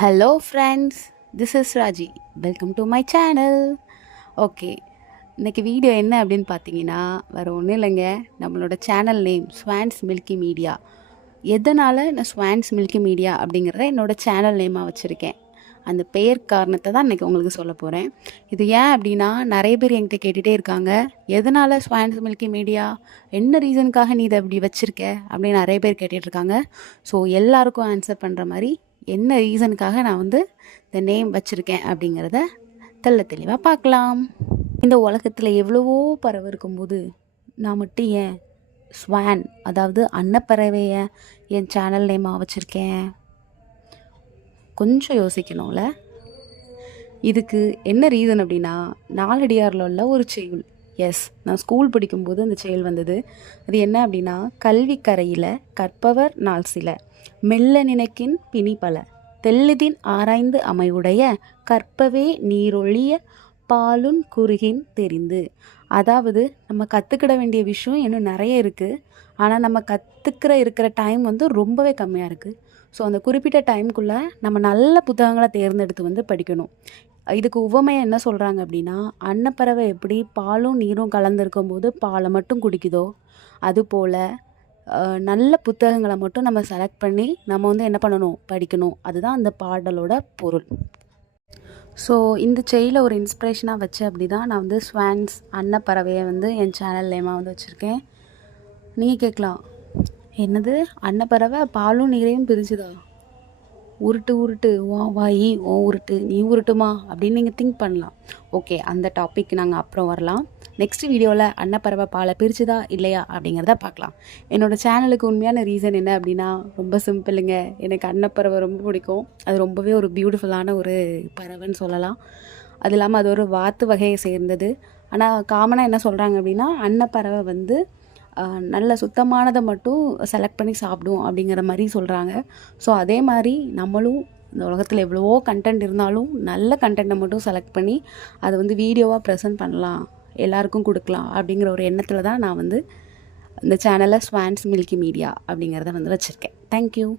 Hello friends, this is Raji. Welcome to my channel. Okay, இன்றைக்கி video என்ன அப்படின்னு பார்த்தீங்கன்னா, வேறு ஒன்றும் இல்லைங்க. நம்மளோட channel name swans milky media. எதனால் நான் ஸ்வான்ஸ் மில்கி மீடியா அப்படிங்கிறத என்னோடய சேனல் நேமாக வச்சுருக்கேன். அந்த பெயர் காரணத்தை தான் இன்றைக்கி உங்களுக்கு சொல்ல போகிறேன். இது ஏன் அப்படின்னா, நிறைய பேர் என்கிட்ட கேட்டுகிட்டே இருக்காங்க, எதனால் ஸ்வான்ஸ் மில்கி மீடியா, என்ன ரீசனுக்காக நீ இதை அப்படி வச்சுருக்க அப்படின்னு நிறைய பேர் கேட்டுட்ருக்காங்க. ஸோ எல்லாருக்கும் ஆன்சர் பண்ணுற மாதிரி என்ன ரீசனுக்காக நான் இந்த நேம் வச்சுருக்கேன் அப்படிங்கிறத தெளிவாக பார்க்கலாம். இந்த உலகத்தில் எவ்வளவோ பறவை இருக்கும்போது நான் மட்டும் ஏன் ஸ்வான், அதாவது அன்னப்பறவையை என் சேனல் நேமாக வச்சுருக்கேன்? கொஞ்சம் யோசிக்கணும்ல. இதுக்கு என்ன ரீசன் அப்படின்னா, நாலடியாரில் உள்ள ஒரு செயல். எஸ், நான் ஸ்கூல் படிக்கும்போது அந்த செயல் வந்தது. அது என்ன அப்படின்னா, கல்வி கரையில் கற்பவர் நாள் சில, மெல்ல நினைக்கின் பிணி பல, தெல்லுதின் ஆராய்ந்து அமைவுடைய கற்பவே நீரொழிய பாலுன் குறுகின் தெரிந்து. அதாவது நம்ம கற்றுக்கிட வேண்டிய விஷயம் இன்னும் நிறைய இருக்குது. ஆனால் நம்ம இருக்கிற டைம் ரொம்பவே கம்மியாக இருக்குது. ஸோ அந்த குறிப்பிட்ட டைமுக்குள்ளே நம்ம நல்ல புத்தகங்களை தேர்ந்தெடுத்து படிக்கணும். இதுக்கு உவமையாக என்ன சொல்கிறாங்க அப்படின்னா, அன்னப்பறவை எப்படி பாலும் நீரும் கலந்துருக்கும் போது பாலை மட்டும் குடிக்குதோ, அதுபோல் நல்ல புத்தகங்களை மட்டும் நம்ம செலக்ட் பண்ணி நம்ம என்ன பண்ணணும், படிக்கணும். அதுதான் அந்த பாடலோட பொருள். ஸோ இந்த செயலை ஒரு இன்ஸ்பிரேஷனாக வச்சு அப்படி தான் நான் ஸ்வான்ஸ் அன்னப்பறவையை என் சேனல் நேமாக வச்சுருக்கேன். நீங்கள் கேட்கலாம், என்னது அன்னப்பறவை பாலும் நீரையும் பிரிச்சுதா? உருட்டு உருட்டு, வா வாயி ஓ உருட்டு, நீ உருட்டுமா அப்படின்னு நீங்கள் திங்க் பண்ணலாம். ஓகே, அந்த டாபிக் நாங்கள் அப்புறம் வரலாம். நெக்ஸ்ட் வீடியோவில் அன்னப்பறவை பாலை பிரிச்சுதா இல்லையா அப்படிங்கிறத பார்க்கலாம். என்னோடய சேனலுக்கு உண்மையான ரீசன் என்ன அப்படின்னா, ரொம்ப சிம்பிளுங்க. எனக்கு அன்னப்பறவை ரொம்ப பிடிக்கும். அது ரொம்பவே ஒரு பியூட்டிஃபுல்லான ஒரு பறவைன்னு சொல்லலாம். அது இல்லாமல் அது ஒரு வாத்து வகையை சேர்ந்தது. ஆனால் காமனாக என்ன சொல்கிறாங்க அப்படின்னா, அன்னப்பறவை நல்ல சுத்தமானதை மட்டும் செலக்ட் பண்ணி சாப்பிடும் அப்படிங்கிற மாதிரி சொல்கிறாங்க. ஸோ அதே மாதிரி நம்மளும் இந்த உலகத்தில் எவ்வளவோ கண்டென்ட் இருந்தாலும் நல்ல கண்டென்ட்டை மட்டும் செலக்ட் பண்ணி அதை வீடியோவாக ப்ரெசென்ட் பண்ணலாம், எல்லாருக்கும் கொடுக்கலாம் அப்படிங்கிற ஒரு எண்ணத்தில் தான் நான் இந்த சேனலை ஸ்வான்ஸ் மில்கி மீடியா அப்படிங்கிறத வச்சுருக்கேன். தேங்க்யூ.